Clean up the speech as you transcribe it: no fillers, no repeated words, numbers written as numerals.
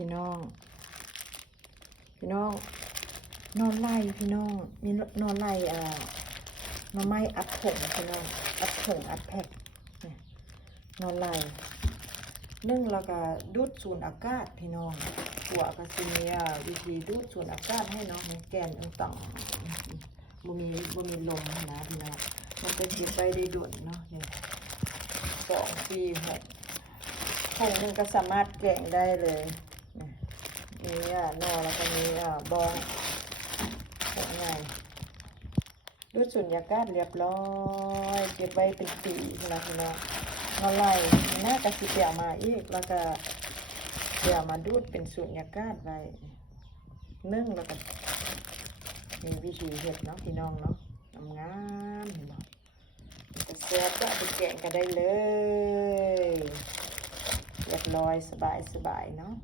พี่น้องนอนไล่พี่น้องมีนอนไล่หน่อไม้อัดผงพี่น้องอัดผงอัดแพ็คนอนไล่นึ่งแล้วก็ดูดสูดอากาศพี่น้องหัวก็สิมีวิธีดูดสูดอากาศให้น้องแกนต่างๆบ่มีลมนะพี่น้องมันเป็นเก็บไปได้ด่วนเนาะนี่2 ปี6ผงหนึ่งก็สามารถแกงได้เลยนี่นอแล้วก็มีบองผงไงดูดสูดอากาศเรียบร้อยเก็บไว้เป็นปีนะพี่น้องอะไรน่ากระสิเปียมาอีกแล้วก็เดี๋ยวมาดูดเป็นสูญญากาศไว้นึ่งแล้วก็มีวิธีเห็ดเนาะพี่น้องเนาะงามเห็นไหมจะแซ่บก็ไปแกงกันได้เลยเรียบร้อยสบายเนาะ